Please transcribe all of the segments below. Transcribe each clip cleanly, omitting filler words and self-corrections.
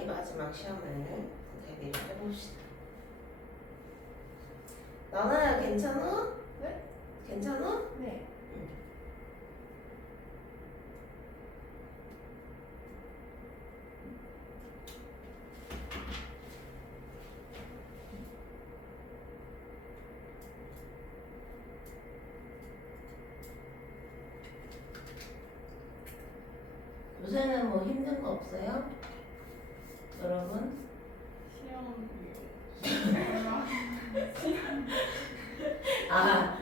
2학기 마지막 시험을 대비를 해봅시다. 나나야 괜찮아? 네? 괜찮아? 네. 요새는 뭐 힘든 거 없어요? 여러분?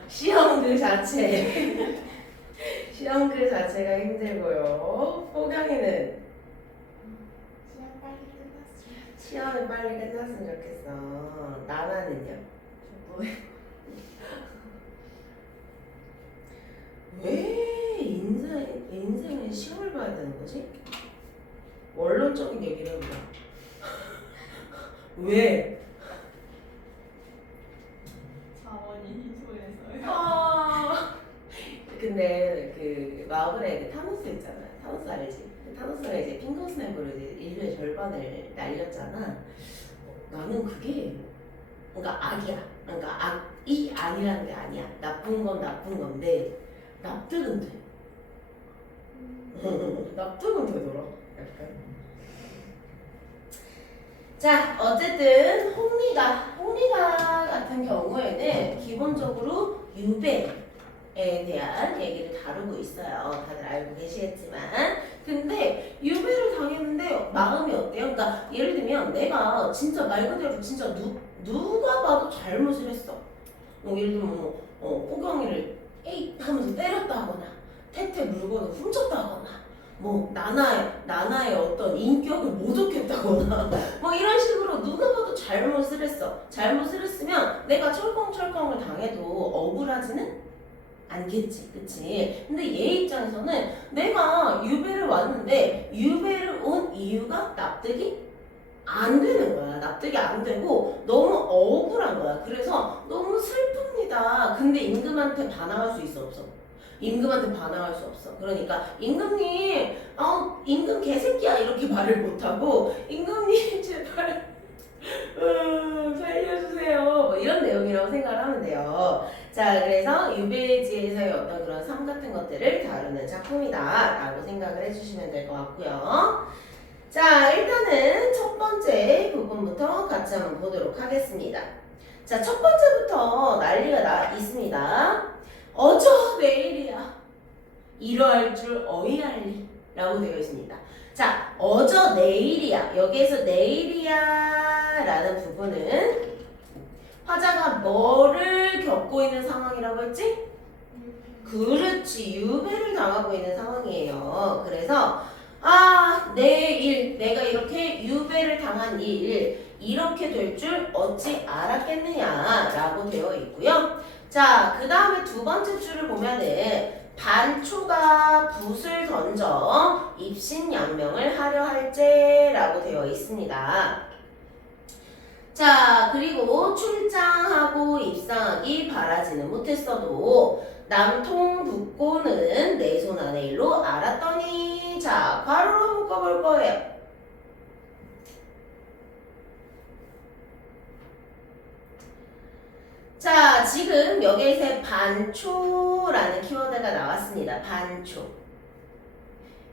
시험 그 자체. 시험 그 자체가 힘들고요. 호경이는 시험이 빨리 끝났으면 좋겠어. 나나는요? 저도 왜 인생에 시험을 봐야 되는 거지? 원론적인 얘기를 해보자. 왜? 자원이 희소해서요. 근데 그 마블의 그 타노스 있잖아. 타노스 알지? 그 타노스가 이제 핑거 스냅으로 이제 인류의 절반을 날렸잖아. 나는 그게 그러니까 악이야. 그러니까 악이 아니라는 게 아니야. 나쁜 건 나쁜 건데 납득은 돼. 납득은 되더라. 약간. 자, 어쨌든 홍리가 같은 경우에는 기본적으로 유배에 대한 얘기를 다루고 있어요. 다들 알고 계시겠지만. 근데 유배를 당했는데 마음이 어때요? 그러니까 예를 들면 내가 진짜 말 그대로 진짜 누가 봐도 잘못을 했어. 예를 들면 호경이를 에잇 하면서 때렸다 하거나 태태 물건을 훔쳤다 하거나 뭐 나나의 어떤 인격을 모독했다거나 뭐 이런 식으로 누가 봐도 잘못을 했어. 잘못을 했으면 내가 철컹철컹을 당해도 억울하지는 않겠지, 그치? 근데 얘 입장에서는 내가 유배를 왔는데 유배를 온 이유가 납득이 안 되는 거야. 납득이 안 되고 너무 억울한 거야. 그래서 너무 슬픕니다. 근데 임금한테 반항할 수 있어, 없어? 임금한테 반항할 수 없어. 그러니까 임금님, 임금 개새끼야 이렇게 말을 못하고 임금님 제발 살려주세요. 뭐 이런 내용이라고 생각을 하면 돼요. 자, 그래서 유배지에서의 어떤 그런 삶 같은 것들을 다루는 작품이다라고 생각을 해주시면 될 것 같고요. 자, 일단은 첫 번째 부분부터 같이 한번 보도록 하겠습니다. 자, 첫 번째부터 난리가 있습니다. 어저 내일이야. 이러할 줄 어이할리 라고 되어 있습니다. 자, 어저 내일이야. 여기에서 내일이야 라는 부분은 화자가 뭐를 겪고 있는 상황이라고 했지? 그렇지. 유배를 당하고 있는 상황이에요. 그래서 내일 내가 이렇게 유배를 당한 일 이렇게 될 줄 어찌 알았겠느냐 라고 되어 있고요. 자, 그 다음에 두 번째 줄을 보면은 반초가 붓을 던져 입신양명을 하려 할제 라고 되어 있습니다. 자, 그리고 출장하고 입상하기 바라지는 못했어도 남통 붙고는 내 손 안의 일로 알았더니. 자, 괄호로 묶어볼 거예요. 자, 지금 여기에서 반초라는 키워드가 나왔습니다. 반초.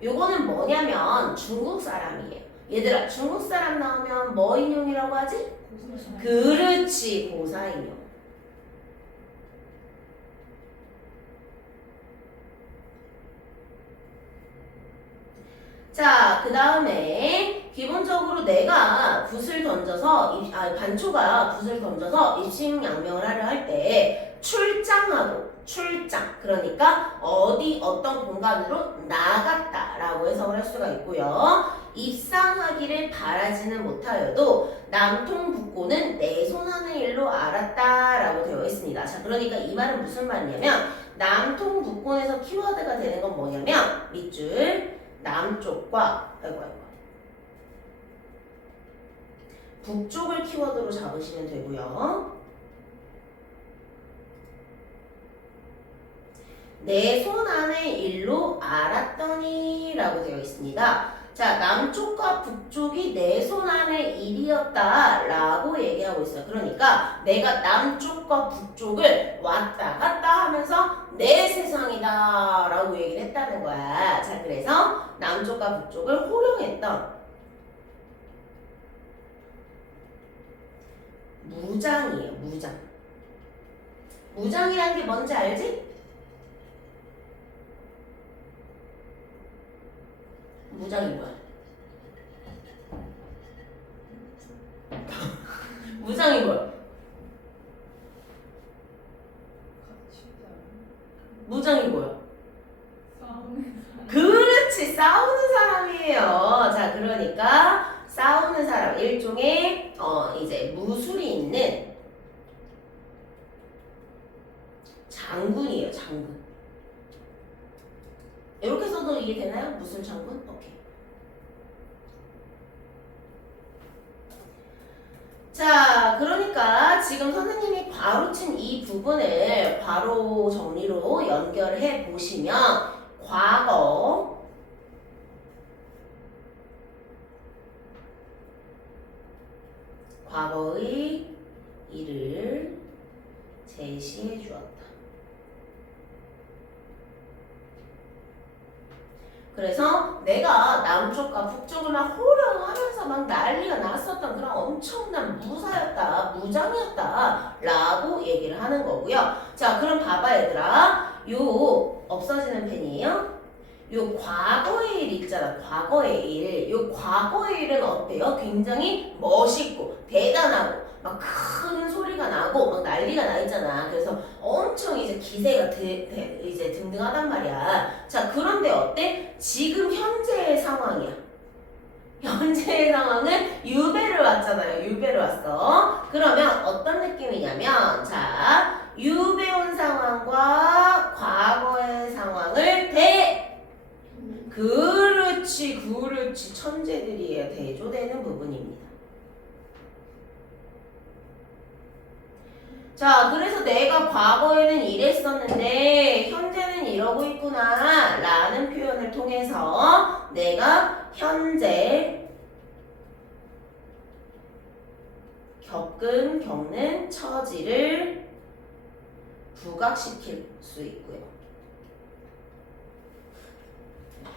요거는 뭐냐면 중국 사람이에요. 얘들아, 중국 사람 나오면 뭐 인용이라고 하지? 그렇지, 고사 인용. 자, 그 다음에 기본적으로 내가 붓을 던져서 반초가 붓을 던져서 입신양명을 하려 할 때 출장 그러니까 어떤 공간으로 나갔다라고 해석을 할 수가 있고요. 입상하기를 바라지는 못하여도 남통 붙고는 내 손 하는 일로 알았다라고 되어 있습니다. 자, 그러니까 이 말은 무슨 말이냐면 남통 붙곤에서 키워드가 되는 건 뭐냐면 밑줄 남쪽과 북쪽을 키워드로 잡으시면 되고요. 내 손 안의 일로 알았더니 라고 되어 있습니다. 자, 남쪽과 북쪽이 내 손 안의 일이었다라고 얘기하고 있어요. 그러니까 내가 남쪽과 북쪽을 왔다 갔다 하면서 내 세상이다라고 얘기를 했다는 거야. 자, 그래서 남쪽과 북쪽을 호령했던 무장이에요. 무장. 무장이라는 게 뭔지 알지? 무장이 뭐야? 무장이 뭐야? 무장이 뭐야? 싸우는 사람. 그렇지, 싸우는 사람이에요. 자, 그러니까 싸우는 사람, 일종의 이제 무술이 있는 장군이에요. 장군. 이렇게 써도 이해되나요? 무술 장군? 오케이. 자, 그러니까 지금 선생님이 괄호친 이 부분을 괄호 정리로 연결해 보시면 과거의 일을 제시해 주었다. 그래서 내가 남쪽과 북쪽을 막 호령하면서 막 난리가 났었던 그런 엄청난 무사였다, 무장이었다 라고 얘기를 하는 거고요. 자, 그럼 봐봐 얘들아. 요 없어지는 펜이에요. 요 과거의 일 있잖아. 과거의 일. 요 과거의 일은 어때요? 굉장히 멋있고 대단하고 막 큰 소리가 나고 막 난리가 나 있잖아. 그래서 엄청 이제 기세가 이제 등등하단 말이야. 자, 그런데 어때? 지금 현재의 상황이야. 현재의 상황은 유배를 왔잖아요. 유배를 왔어. 그러면 어떤 느낌이냐면 자, 유배 온 상황과 과거의 상황을 그렇지. 천재들이에요. 대조되는 부분입니다. 자, 그래서 내가 과거에는 이랬었는데 현재는 이러고 있구나 라는 표현을 통해서 내가 현재 겪는 처지를 부각시킬 수 있고요.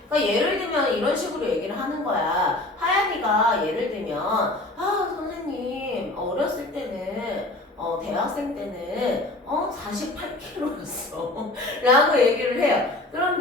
그러니까 예를 들면 이런 식으로 얘기를 하는 거야. 하얀이가 예를 들면 선생님 어렸을 때는 대학생 때는 48kg였어 라고 얘기를 해요. 그럼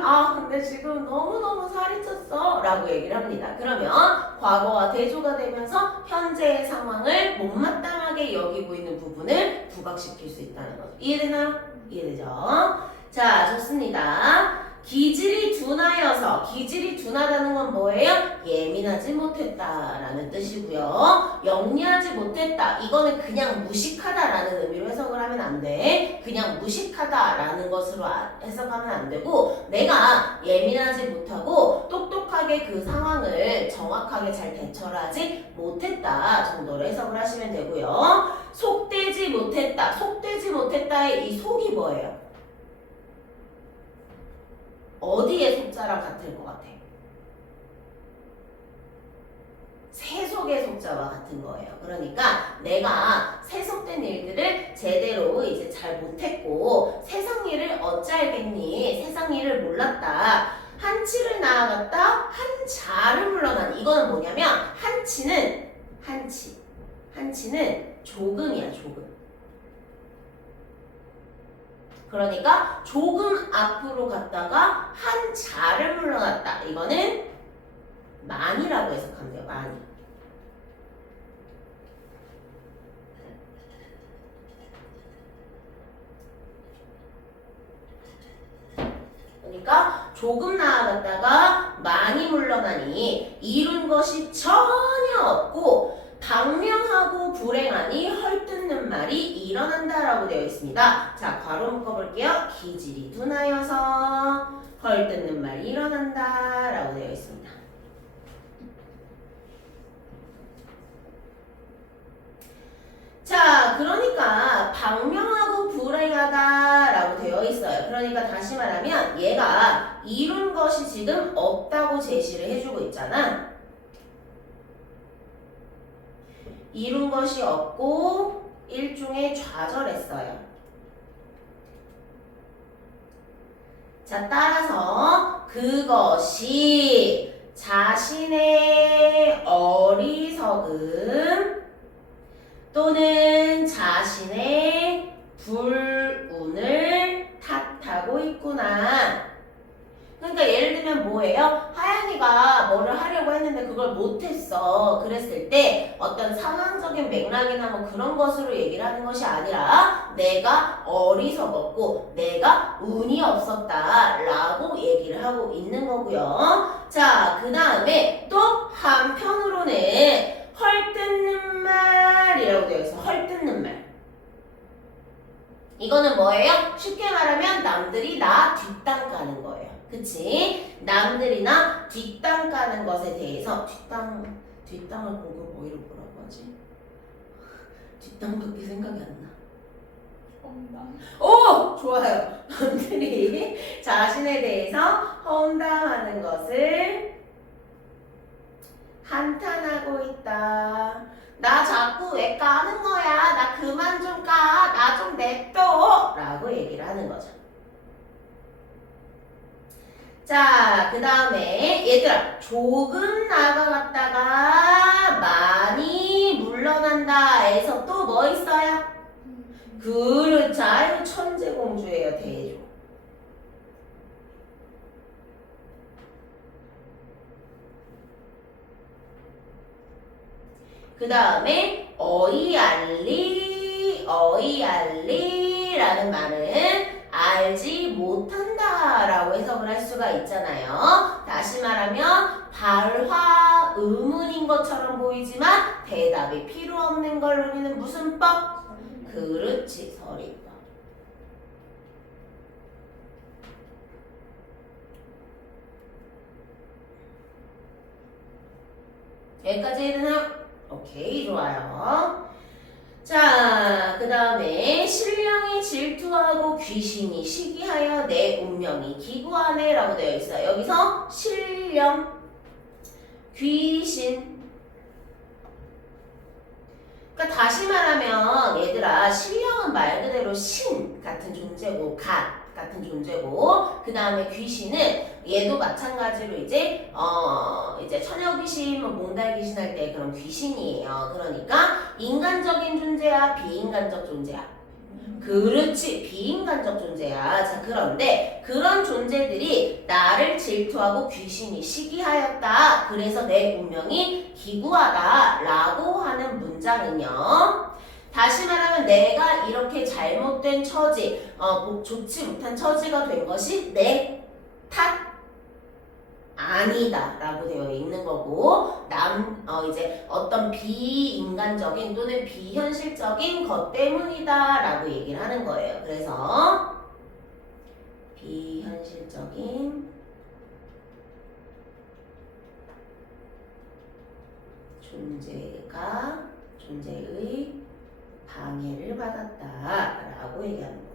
근데 지금 너무너무 살이 쪘어 라고 얘기를 합니다. 그러면 과거와 대조가 되면서 현재의 상황을 못마땅하게 여기고 있는 부분을 부각시킬 수 있다는 거죠. 이해되나요? 이해되죠? 자, 좋습니다. 기질이 둔하여서, 기질이 둔하다는 건 뭐예요? 예민하지 못했다라는 뜻이고요. 영리하지 못했다. 이거는 그냥 무식하다라는 의미로 해석을 하면 안 돼. 그냥 무식하다라는 것으로 해석하면 안 되고, 내가 예민하지 못하고 똑똑하게 그 상황을 정확하게 잘 대처하지 못했다 정도로 해석을 하시면 되고요. 속되지 못했다. 속되지 못했다의 이 속이 뭐예요? 어디의 속자랑 같을 것 같아? 세속의 속자와 같은 거예요. 그러니까 내가 세속된 일들을 제대로 이제 잘 못했고 세상 일을 어찌 알겠니? 세상 일을 몰랐다. 한치를 나아갔다. 한자를 물러난. 이거는 뭐냐면 한치는 조금이야. 조금. 그러니까 조금 앞으로 갔다가 한 자를 물러났다. 이거는 많이라고 해석하면 돼요. 많이. 그러니까 조금 나아갔다가 많이 물러나니 이룬 것이 전혀 없고 방명하고 불행하니 헐뜯는 말이 일어난다라고 되어 있습니다. 자, 괄호 묶어볼게요. 기질이 둔하여서 헐뜯는 말이 일어난다라고 되어 있습니다. 자, 그러니까 방명하고 불행하다라고 되어 있어요. 그러니까 다시 말하면 얘가 이룬 것이 지금 없다고 제시를 해주고 있잖아. 이룬 것이 없고 일종의 좌절했어요. 자, 따라서 그것이 자신의 어리석음 또는 자신의 불운을 탓하고 있구나. 그러니까 예를 들면 뭐예요? 하연이가 뭐를 하려고 했는데 그걸 못했어. 그랬을 때 어떤 상황적인 맥락이나 뭐 그런 것으로 얘기를 하는 것이 아니라 내가 어리석었고 내가 운이 없었다 라고 얘기를 하고 있는 거고요. 자, 그 다음에 또 한편으로는 헐뜯는 말이라고 되어 있어. 헐뜯는 말. 이거는 뭐예요? 쉽게 말하면 남들이 나 뒷땅 까는 거예요. 그치? 남들이 나 뒷땅 까는 것에 대해서 뒷땅을 보고 뭐라고 하지? 뒷땅밖에 생각이 안 나. 엉망. 오! 좋아요. 남들이 자신에 대해서 험담하는 것을 한탄하고 있다. 나 자꾸 왜 까는 거야? 나 그만 좀 까. 나 좀 냅둬. 라고 얘기를 하는 거죠. 자, 그 다음에 얘들아 조금 나아갔다가 많이 물러난다 에서 또 뭐 있어요? 그렇죠. 아유 천재공주예요. 대조. 그 다음에 어이알리라는 말은 알지 못한다 라고 해석을 할 수가 있잖아요. 다시 말하면 발화 의문인 것처럼 보이지만 대답이 필요 없는 걸 우리는 무슨 법? 그렇지, 서리법. 여기까지 되나요? 오케이, 좋아요. 자, 그 다음에 신령이 질투하고 귀신이 시기하여 내 운명이 기구하네 라고 되어 있어요. 여기서 신령, 귀신. 그러니까 다시 말하면 얘들아 신령은 말 그대로 신 같은 존재고 갓 같은 존재고 그 다음에 귀신은 얘도 마찬가지로 이제 처녀 귀신, 뭐 몽달 귀신 할 때 그런 귀신이에요. 그러니까 인간적인 존재야, 비인간적 존재야. 그렇지, 비인간적 존재야. 자, 그런데 그런 존재들이 나를 질투하고 귀신이 시기하였다. 그래서 내 운명이 기구하다 라고 하는 문장은요. 다시 말하면 내가 이렇게 잘못된 처지, 좋지 못한 처지가 된 것이 내 탓 아니다 라고 되어 있는 거고 이제 어떤 비인간적인 또는 비현실적인 것 때문이다 라고 얘기를 하는 거예요. 그래서 비현실적인 존재의 방해를 받았다 라고 얘기하는 거예요.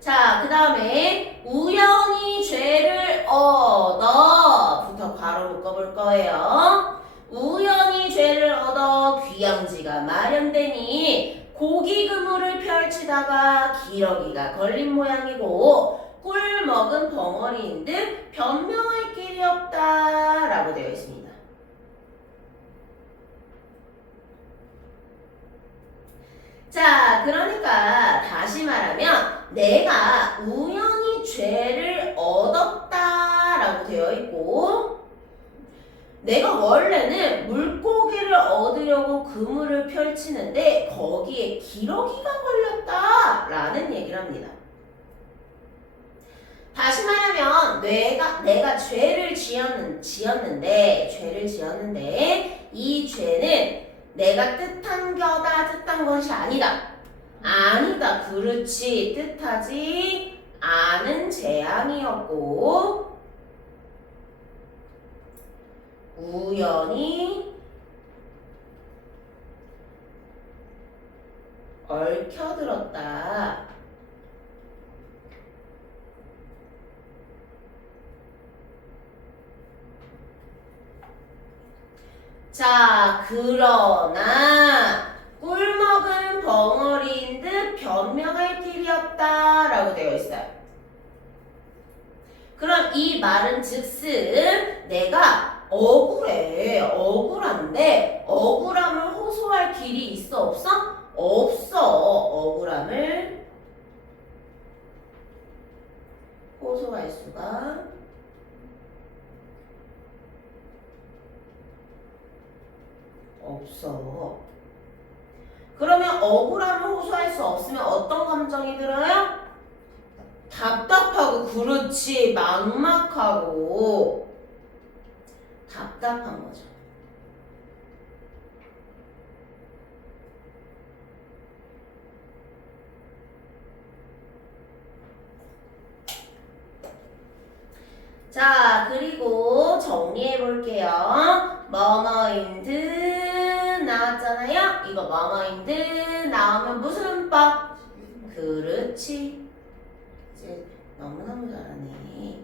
자, 그 다음에 우연히 죄를 얻어부터 괄호 묶어볼 거예요. 우연히 죄를 얻어 귀양지가 마련되니 고기 그물을 펼치다가 기러기가 걸린 모양이고 꿀 먹은 벙어리인 듯 변명할 길이 없다 라고 되어 있습니다. 자, 그러니까 다시 말하면 내가 우연히 죄를 얻었다라고 되어 있고 내가 원래는 물고기를 얻으려고 그물을 펼치는데 거기에 기러기가 걸렸다라는 얘기를 합니다. 다시 말하면 내가 죄를 지었는데 이 죄는 내가 뜻한 것이 아니다. 아니다. 그렇지. 뜻하지 않은 재앙이었고 우연히 얽혀들었다. 자, 그러나 꿀먹은 벙어리인 듯 변명할 길이 없다 라고 되어 있어요. 그럼 이 말은 즉슨 내가 억울해, 억울한데 억울함을 호소할 길이 있어 없어? 없어. 억울함을 호소할 수가 없어. 그러면 억울함을 호소할 수 없으면 어떤 감정이 들어요? 답답하고, 그렇지, 막막하고 답답한 거죠. 자, 그리고 정리해 볼게요. 뭐뭐인 듯 나왔잖아요. 이거 뭐뭐인 듯 나오면 무슨 법? 그렇지. 이제 너무너무 잘하네.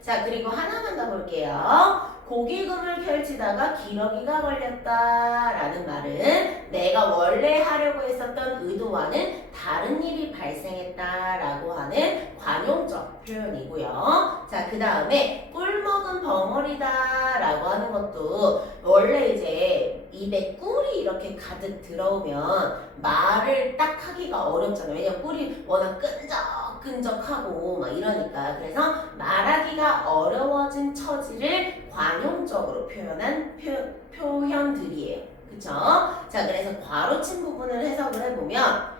자, 그리고 하나만 더 볼게요. 고기금을 펼치다가 기러기가 걸렸다라는 말은 내가 원래 하려고 했었던 의도와는 다른 일이 발생했다라고 하는 관용적 표현이고요. 자, 그 다음에 꿀먹은 벙어리다라고 하는 것도 원래 이제 입에 꿀이 이렇게 가득 들어오면 말을 딱 하기가 어렵잖아요. 왜냐면 꿀이 워낙 끈적끈적하고 막 이러니까. 그래서 말하기가 어려워진 처지를 관용적으로 표현한 표현들이에요. 그쵸? 자, 그래서 괄호친 부분을 해석을 해보면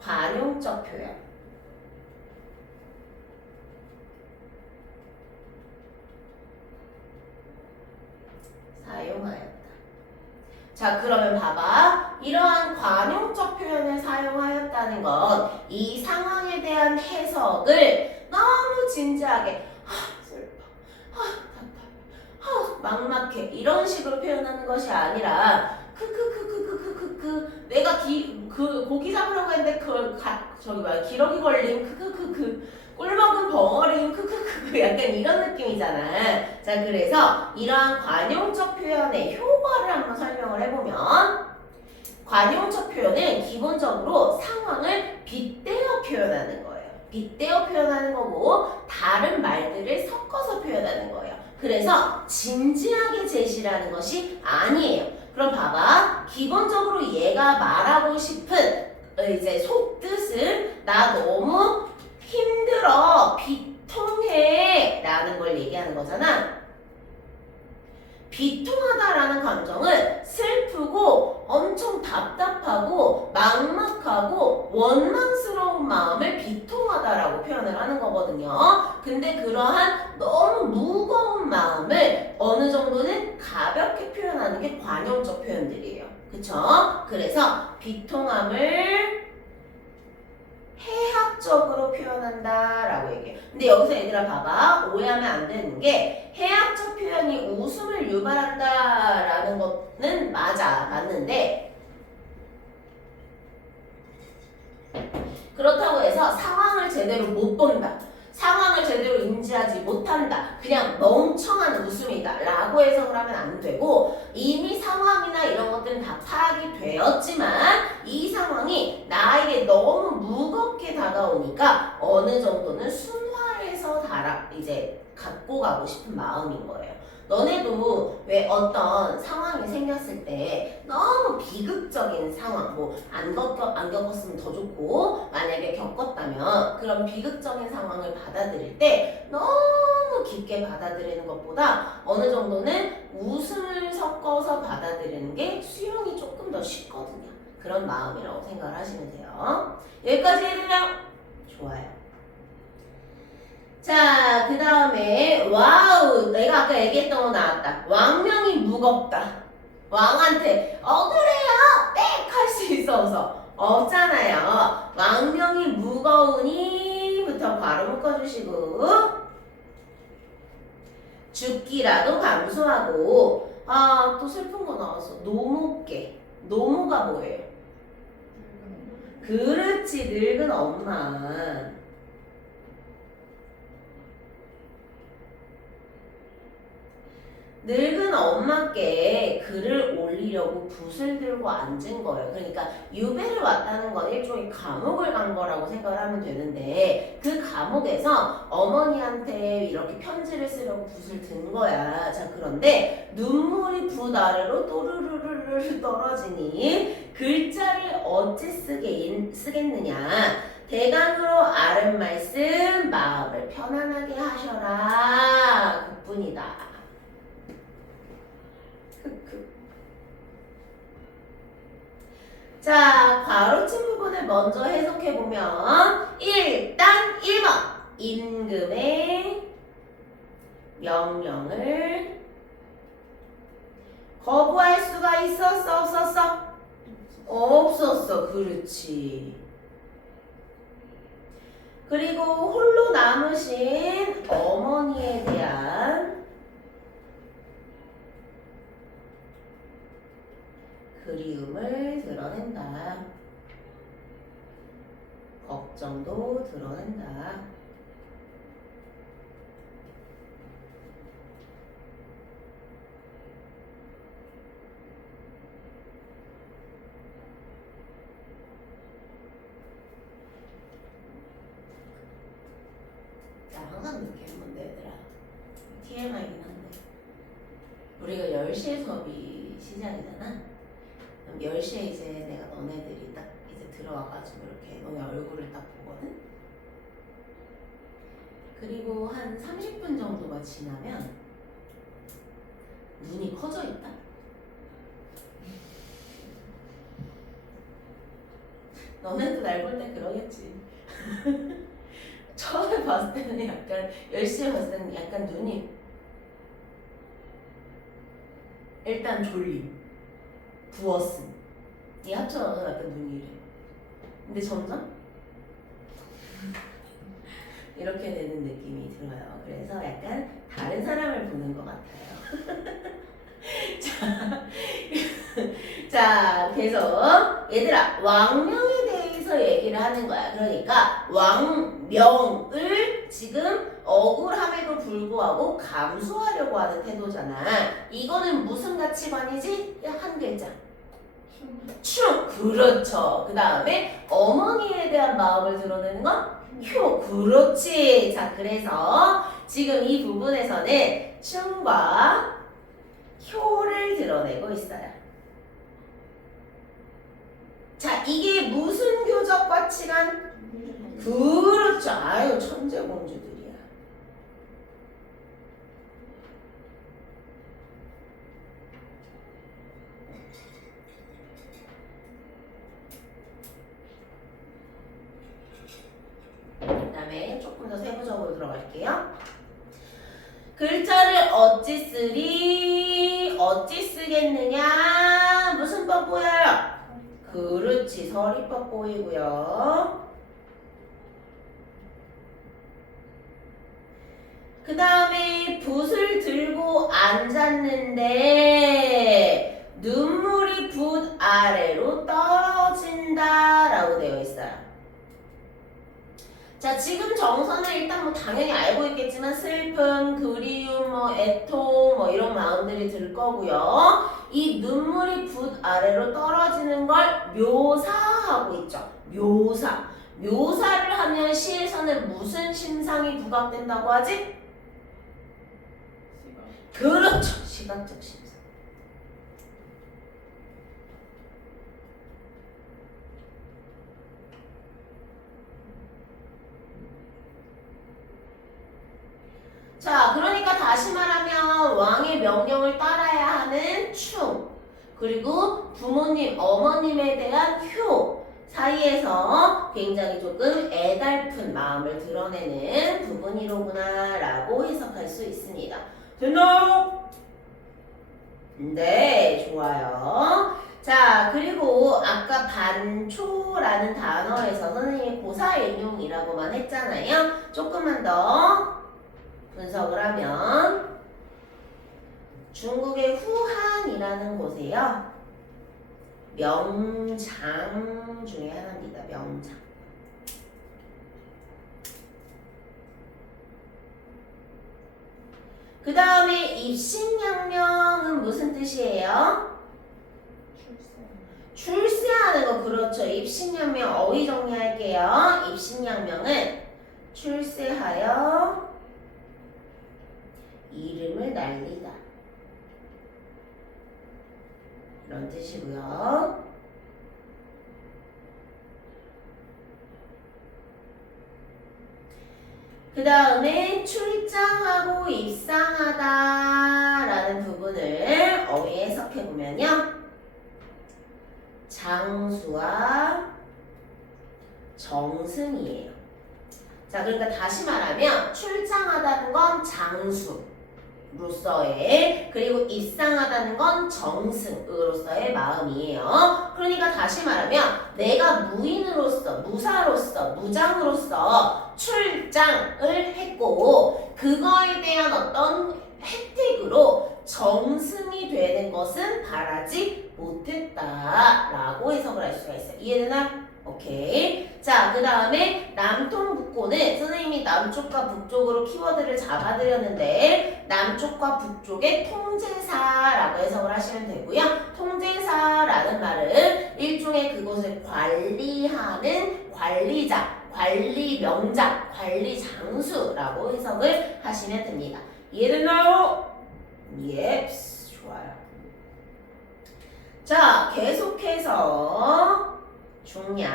관용적 표현. 사용하였다. 자, 그러면 봐봐. 이러한 관용적 표현을 사용하였다는 건 이 상황에 대한 해석을 너무 진지하게 슬퍼, 답답해, 막막해 이런 식으로 표현하는 것이 아니라 크크크크크크크크 내가 고기 잡으려고 했는데 기러기 걸림 꿀 먹은 벙어리 크크크크 약간 이런 느낌이잖아. 자, 그래서 이러한 관용적 표현의 효과를 한번 설명을 해보면 관용적 표현은 기본적으로 상황을 빗대어 표현하는 거예요. 빗대어 표현하는 거고 다른 말들을 섞어서 표현하는 거예요. 그래서 진지하게 제시하는 것이 아니에요. 그럼 봐봐. 기본적으로 얘가 말하고 싶은 이제 속뜻은 나 너무 힘들어, 비통해 라는 걸 얘기하는 거잖아. 비통하다라는 감정은 슬프고 엄청 답답하고 막막하고 원망스러운 마음을 비통하다라고 표현을 하는 거거든요. 근데 그러한 너무 무거운 마음을 어느 정도는 가볍게 표현하는 게 관용적 표현들이에요. 그쵸? 그래서 비통함을 해학적으로 표현한다라고 얘기해요. 근데 여기서 얘들아 봐봐. 오해하면 안 되는 게 해학적 표현이 웃음을 유발한다라는 거는 맞는데 그렇다고 해서 상황을 제대로 못 본다. 상황을 제대로 인지하지 못한다. 그냥 멍청한 웃음이다 라고 해석을 하면 안 되고 이미 상황이나 이런 것들은 다 파악이 되었지만 이 상황이 나에게 너무 무겁게 다가오니까 어느 정도는 순화해서 이제 갖고 가고 싶은 마음인 거예요. 너네도 왜 어떤 상황이 생겼을 때 너무 비극적인 상황, 뭐 안 겪었으면 더 좋고 만약에 겪었다면 그런 비극적인 상황을 받아들일 때 너무 깊게 받아들이는 것보다 어느 정도는 웃음을 섞어서 받아들이는 게 수용이 조금 더 쉽거든요. 그런 마음이라고 생각을 하시면 돼요. 여기까지 해드려요? 좋아요. 자, 그 다음에 와우, 내가 아까 얘기했던 거 나왔다. 왕명이 무겁다. 왕한테 억울해요 빽 할 수 있어서 없잖아요. 왕명이 무거우니 부터 괄호 묶어주시고 죽기라도 감수하고 또 슬픈 거 나왔어. 노모께. 노모가 뭐예요? 그렇지, 늙은 엄마. 늙은 엄마께 글을 올리려고 붓을 들고 앉은 거예요. 그러니까 유배를 왔다는 건 일종의 감옥을 간 거라고 생각을 하면 되는데 그 감옥에서 어머니한테 이렇게 편지를 쓰려고 붓을 든 거야. 자, 그런데 눈물이 붓 아래로 또르르르르 떨어지니 글자를 어찌 쓰겠느냐. 대강으로 아른 말씀 마음을 편안하게 하셔라. 그뿐이다. 자, 괄호친 부분을 먼저 해석해보면 일단 1번 임금의 명령을 거부할 수가 있었어 없었어? 없었어. 그렇지. 그리고 홀로 남으신 어머니에 대한 그리움을 드러낸다. 걱정도 드러낸다. 나 항상 느끼는 건데 얘들아, TMI이긴 한데 우리가 10시에 수업이 시작이잖아. 그럼 10시에 이제 내가 너네들이 딱 이제 들어와가지고 이렇게 너네 얼굴을 딱 보거든? 그리고 한 30분 정도가 지나면 눈이 커져 있다? 너네도 날 볼 때 그러겠지. 처음에 봤을 때는 약간 10시에 봤을 때는 약간 눈이 일단 졸림, 부었음 이 합쳐서 약간 눈이 이래. 근데 점점 이렇게 되는 느낌이 들어요. 그래서 약간 다른 사람을 보는 것 같아요. 자, 그래서 얘들아 왕명에 대해서 얘기를 하는 거야. 그러니까 왕명을 지금 억울함에도 불구하고 감수하려고 하는 태도잖아. 이거는 무슨 가치관이지? 한 글자. 충. 그렇죠. 그 다음에 어머니에 대한 마음을 드러내는 건 효. 그렇지. 자, 그래서 지금 이 부분에서는 충과 효를 드러내고 있어요. 자, 이게 무슨 교적 가치관? 그렇죠. 아유, 천재 공주들이야. 그 다음에 조금 더 세부적으로 들어갈게요. 글자를 어찌 쓰리? 어찌 쓰겠느냐? 무슨 법 보여요? 그렇지. 서리법 보이고요. 그 다음에 붓을 들고 앉았는데 눈물이 붓 아래로 떨어진다 라고 되어 있어요. 자, 지금 정서는 일단 뭐 당연히 알고 있겠지만 슬픔, 그리움, 뭐 애통, 뭐 이런 마음들이 들 거고요. 이 눈물이 붓 아래로 떨어지는 걸 묘사하고 있죠. 묘사. 묘사를 하면 시에서는 무슨 심상이 부각된다고 하지? 그렇죠. 시각적 심상. 자, 그러니까 다시 말하면 왕의 명령을 따라야 하는 충, 그리고 부모님, 어머님에 대한 효 사이에서 굉장히 조금 애달픈 마음을 드러내는 부분이로구나 라고 해석할 수 있습니다. 됐나요? 네, 좋아요. 자, 그리고 아까 반초라는 단어에서 선생님이 고사일용이라고만 했잖아요. 조금만 더 분석을 하면 중국의 후한이라는 곳에요. 명장 중에 하나입니다. 명장. 그 다음에 입신양명은 무슨 뜻이에요? 출세하는 거. 그렇죠. 입신양명 어휘 정리할게요. 입신양명은 출세하여 이름을 날리다, 이런 뜻이고요. 그 다음에 출장하고 입상하다 라는 부분을 어휘 해석해보면요, 장수와 정승이에요. 자, 그러니까 다시 말하면 출장하다는 건 장수로서의, 그리고 입상하다는 건 정승으로서의 마음이에요. 그러니까 다시 말하면 내가 무인으로서, 무사로서, 무장으로서 출장을 했고 그거에 대한 어떤 혜택으로 정승이 되는 것은 바라지 못했다라고 해석을 할 수가 있어요. 이해되나? 오케이. 자, 그 다음에 남통북고는 선생님이 남쪽과 북쪽으로 키워드를 잡아드렸는데 남쪽과 북쪽의 통제사라고 해석을 하시면 되고요. 통제사라는 말은 일종의 그곳을 관리하는 관리자, 관리명장, 관리장수라고 해석을 하시면 됩니다. 이해됐나요? 예, 좋아요. 자, 계속해서 중량,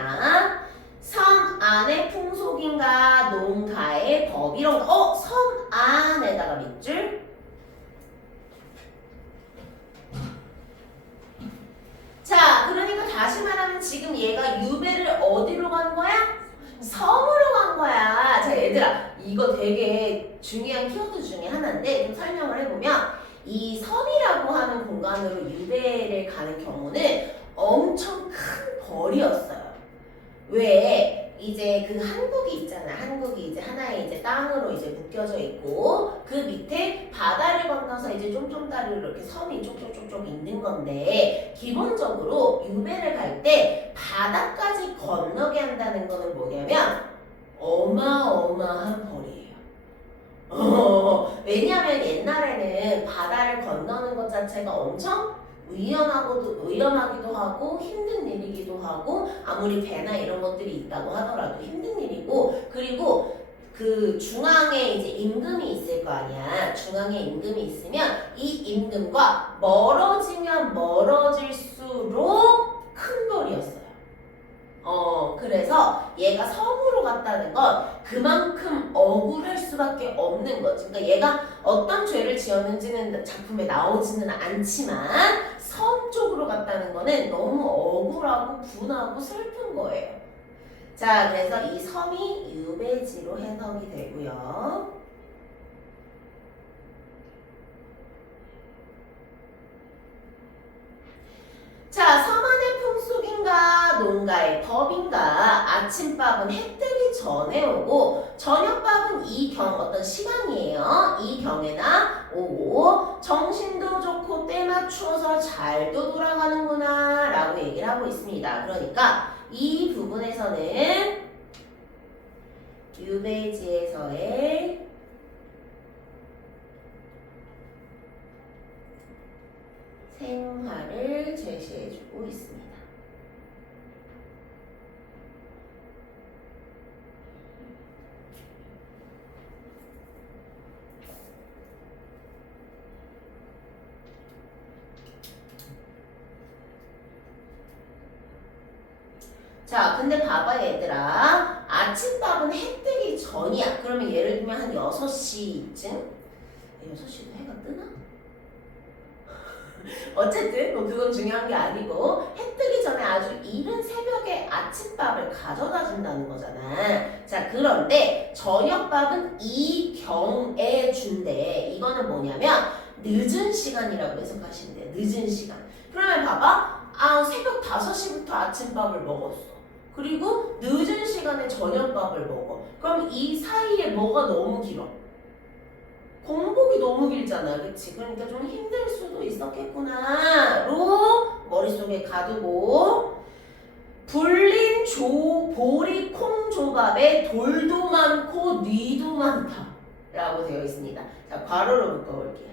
섬 안의 풍속인가 농가의 법이론가. 섬 안에다가 밑줄. 자, 그러니까 다시 말하면 지금 얘가 유배를 어디로 간 거야? 섬으로 간 거야. 자, 얘들아, 이거 되게 중요한 키워드 중에 하나인데 좀 설명을 해보면 이 섬이라고 하는 공간으로 유배를 가는 경우는 엄청 큰 벌이었어요. 왜? 이제 그 한국이 있잖아. 한국이 이제 하나의 이제 땅으로 이제 묶여져 있고 그 밑에 바다를 건너서 이제 쫑쫑다리로 이렇게 섬이 쪽쪽쪽쪽 있는 건데 기본적으로 유배를 갈 때 바다까지 건너게 한다는 거는 뭐냐면 어마어마한 벌이에요. 왜냐면 옛날에는 바다를 건너는 것 자체가 엄청 위험하기도 하고 힘든 일이기도 하고 아무리 배나 이런 것들이 있다고 하더라도 힘든 일이고 그리고 그 중앙에 이제 임금이 있을 거 아니야. 중앙에 임금이 있으면 이 임금과 멀어지면 멀어질수록 큰 벌이었어요. 그래서 얘가 섬으로 갔다는 건 그만큼 억울할 수밖에 없는 거지. 그러니까 얘가 어떤 죄를 지었는지는 작품에 나오지는 않지만 섬 쪽으로 갔다는 거는 너무 억울하고 분하고 슬픈 거예요. 자, 그래서 이 섬이 유배지로 해석이 되고요. 자, 섬 안의 풍속인가 농가의 법인가. 아침밥은 해 뜨기 전에 오고 저녁밥은 이경 어떤 시간이에요. 이경에나 오고 정신도 좋고 때 맞추어서 잘도 돌아가는구나 라고 얘기를 하고 있습니다. 그러니까 이 부분에서는 유배지에서의 생활을 제시해주고 있습니다. 자, 근데 봐봐 얘들아. 아침밥은 해 뜨기 전이야. 그러면 예를 들면 한 6시쯤? 6시도 해가 뜨나? 어쨌든 뭐 그건 중요한 게 아니고 해 뜨기 전에 아주 이른 새벽에 아침밥을 가져다 준다는 거잖아. 자, 그런데 저녁밥은 이경에 준대. 이거는 뭐냐면 늦은 시간이라고 해석하시면 돼요. 늦은 시간. 그러면 봐봐. 새벽 5시부터 아침밥을 먹었어. 그리고 늦은 시간에 저녁밥을 먹어. 그럼 이 사이에 뭐가 너무 길어? 공복이 너무 길잖아. 그치? 그러니까 좀 힘들 수도 있었겠구나 로 머릿속에 가두고 보리 콩조밥에 돌도 많고 뉘도 많다 라고 되어 있습니다. 자, 괄호로 묶어볼게요.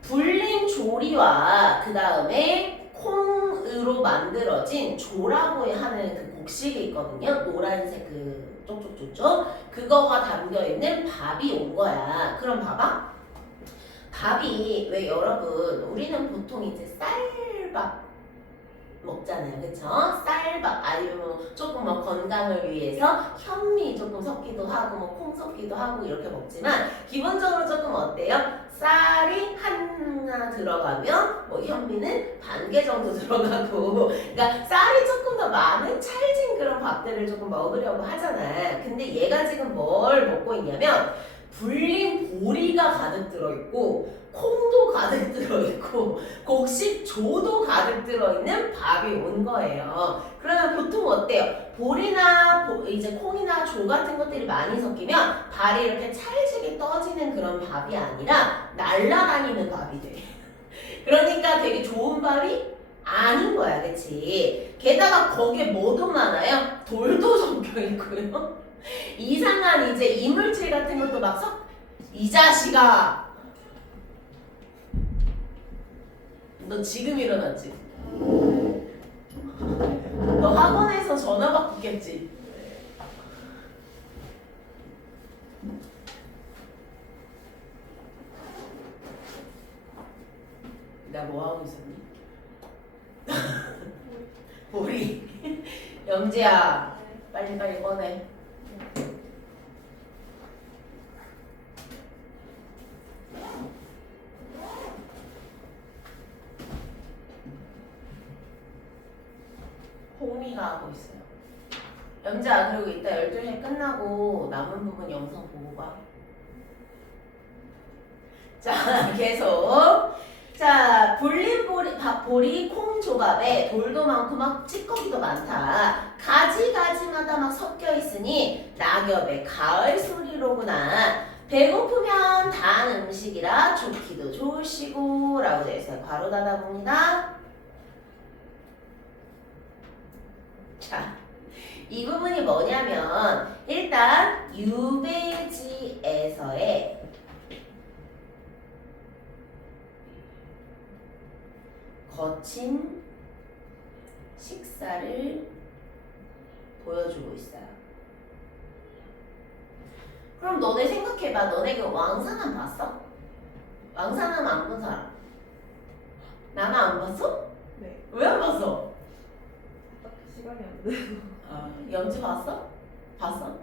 불린 조리와 그 다음에 콩으로 만들어진 조라고 하는 그 곡식이 있거든요. 노란색 그 쪽쪽쪽쪽 그거가 담겨있는 밥이 온 거야. 그럼 봐봐. 밥이 왜 여러분 우리는 보통 이제 쌀밥 먹잖아요. 그쵸? 쌀밥 아니면 뭐 조금 뭐 건강을 위해서 현미 조금 섞기도 하고 뭐 콩 섞기도 하고 이렇게 먹지만 기본적으로 조금 어때요? 쌀이 하나 들어가면 뭐 현미는 반 개 정도 들어가고 그러니까 쌀이 조금 더 많은 찰진 그런 밥들을 조금 먹으려고 하잖아. 근데 얘가 지금 뭘 먹고 있냐면 불린 보리가 가득 들어있고 콩도 가득 들어있고 곡식조도 가득 들어있는 밥이 온 거예요. 그러면 보통 어때요? 보리나 이제 콩이나 조 같은 것들이 많이 섞이면 발이 이렇게 찰지게 떠지는 그런 밥이 아니라 날아다니는 밥이 돼. 그러니까 되게 좋은 밥이 아닌 거야, 그치? 게다가 거기에 뭐도 많아요? 돌도 섞여 있고요. 이상한 이제 이물질 같은 것도 막 이 자식아! 너 지금 일어났지? 너 학원에서 전화 받겠지? 나 뭐 하고 있었니? 보리. 영지야, 빨리 꺼내. 홍미가 하고 있어요. 영자, 그리고 이따 12시에 끝나고 남은 부분 영상 보고 가. 자, 계속. 자, 불린 보리 콩조밥에 돌도 많고 막 찌꺼기도 많다. 가지가지마다 막 섞여 있으니 낙엽의 가을 소리로구나. 배고프면 단 음식이라 좋기도 좋으시고 라고 되어 있어요. 괄호 닫아봅니다. 자, 이 부분이 뭐냐면 일단 유배지에서의 거친 식사를 보여주고 있어요. 그럼 너네 생각해봐. 너네 그 왕산암 봤어? 왕산암 안 본 사람? 나는 안 봤어? 네. 왜 안 봤어? 딱 시간이 안 돼서. 연지 봤어? 봤어?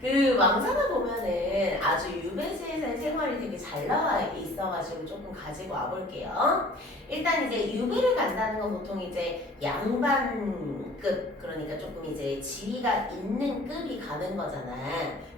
그 왕산암 보면은 아주 유배지에서의 생활이 되게 잘 나와 있어가지고 조금 가지고 와볼게요. 일단 이제 유배를 간다는 건 보통 이제 양반급, 그러니까 조금 이제 지위가 있는 급이 가는 거잖아.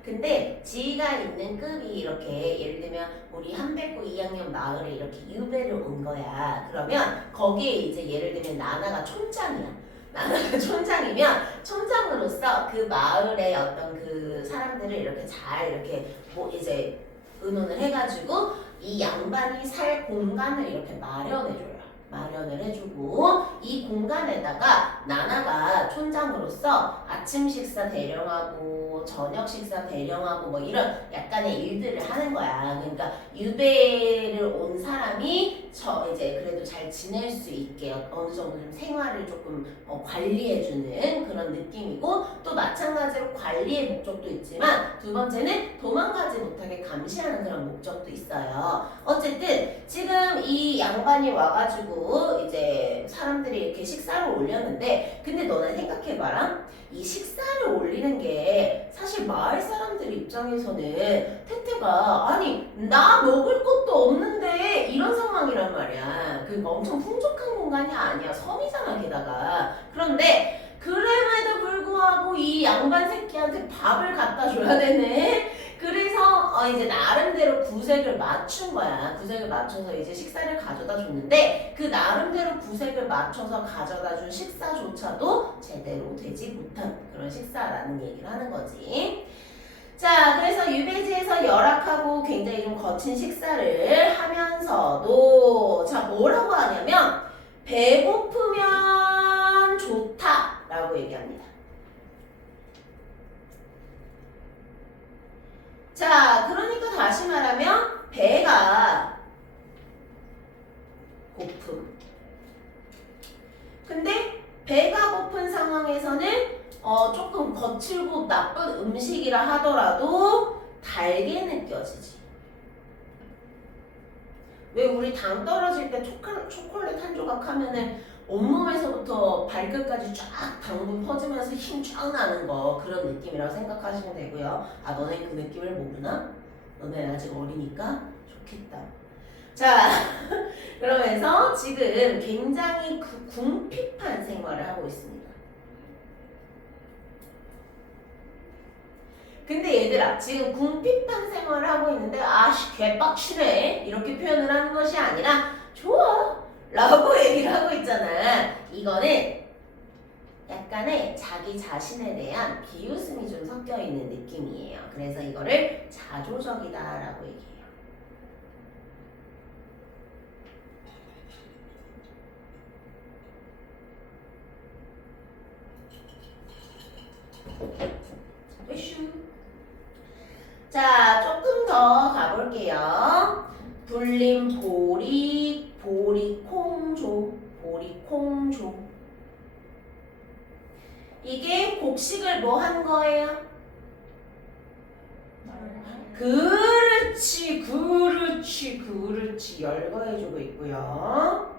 근데 지위가 있는 급이 이렇게 예를 들면 우리 한백구 2학년 마을에 이렇게 유배를 온 거야. 그러면 거기에 이제 예를 들면 나나가 촌장이야. 나나가 촌장이면 촌장으로서 그 마을의 어떤 그 사람들을 이렇게 잘 이렇게 뭐 이제 의논을 해가지고 이 양반이 살 공간을 이렇게 마련해줘요. 마련을 해주고 이 공간에다가 나나가 촌장으로서 아침 식사 대령하고 저녁 식사 대령하고 뭐 이런 약간의 일들을 하는 거야. 그러니까 유배를 온 사람이 이제 그래도 잘 지낼 수 있게 어느 정도 좀 생활을 조금 관리해주는 그런 느낌이고, 또 마찬가지로 관리의 목적도 있지만 두 번째는 도망가지 못하게 감시하는 그런 목적도 있어요. 어쨌든 지금 이 양반이 와가지고 이제 사람들이 이렇게 식사를 올렸는데, 근데 너네 생각해봐라. 이 식사를 올리는 게 사실 마을 사람들 입장에서는 태태가 아니 나 먹을 것도 없는데 이런 상황이란 말이야. 그러니까 엄청 풍족한 공간이 아니야. 섬이잖아 게다가. 그런데 그럼에도 불구하고 이 양반 새끼한테 밥을 갖다 줘야 되네. 그래서 이제 나름대로 구색을 맞춘 거야. 구색을 맞춰서 이제 식사를 가져다 줬는데, 그 나름대로 구색을 맞춰서 가져다 준 식사조차도 제대로 되지 못한 그런 식사라는 얘기를 하는 거지. 자, 그래서 유배지에서 열악하고 굉장히 좀 거친 식사를 하면서도 자, 뭐라고 하냐면 배고프면 좋다라고 얘기합니다. 자, 그러니까 다시 말하면 배가 고픔. 근데 배가 고픈 상황에서는 조금 거칠고 나쁜 음식이라 하더라도 달게 느껴지지. 왜 우리 당 떨어질 때 초콜릿 한 조각 하면은 온몸에서부터 발끝까지 쫙 당분 퍼지면서 힘 쫙 나는 거 그런 느낌이라고 생각하시면 되고요. 아, 너네 그 느낌을 모르나? 너네 아직 어리니까 좋겠다. 자, 그러면서 지금 굉장히 궁핍한 생활을 하고 있습니다. 근데 얘들아, 지금 궁핍한 생활을 하고 있는데 아씨 개빡치네 이렇게 표현을 하는 것이 아니라 좋아 라고 얘기를 하고 있잖아. 이거는 약간의 자기 자신에 대한 비웃음이 좀 섞여 있는 느낌이에요. 그래서 이거를 자조적이다 라고 얘기해요. 으슈. 자, 조금 더 가볼게요. 불림 보리콩조. 이게 곡식을 뭐 한 거예요? 그렇지. 열거해주고 있고요.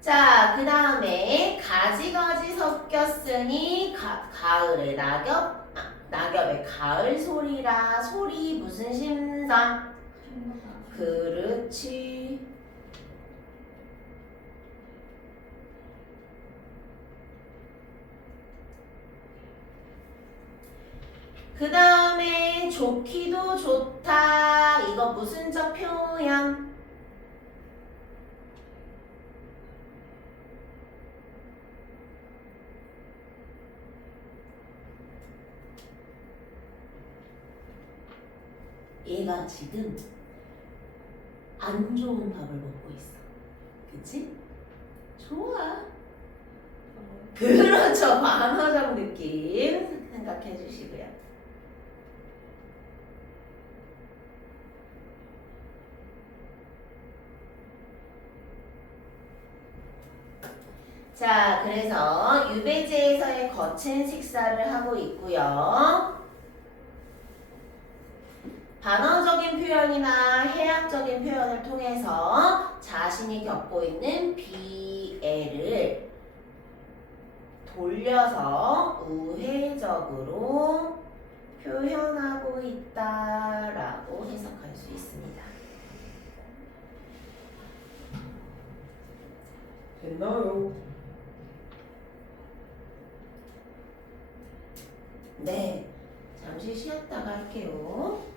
자, 그 다음에 가지가지 섞였으니 가을의 낙엽의 가을 소리라. 소리 무슨 심사? 그렇지. 그 다음에 좋기도 좋다. 이거 무슨적 표현? 얘가 지금 안 좋은 밥을 먹고 있어. 그치? 좋아. 그렇죠. 반화적 느낌 생각해 주시고요. 자, 그래서 유배지에서의 거친 식사를 하고 있고요. 반어적인 표현이나 해학적인 표현을 통해서 자신이 겪고 있는 비애를 돌려서 우회적으로 표현하고 있다라고 해석할 수 있습니다. 됐나요? 네, 잠시 쉬었다가 할게요.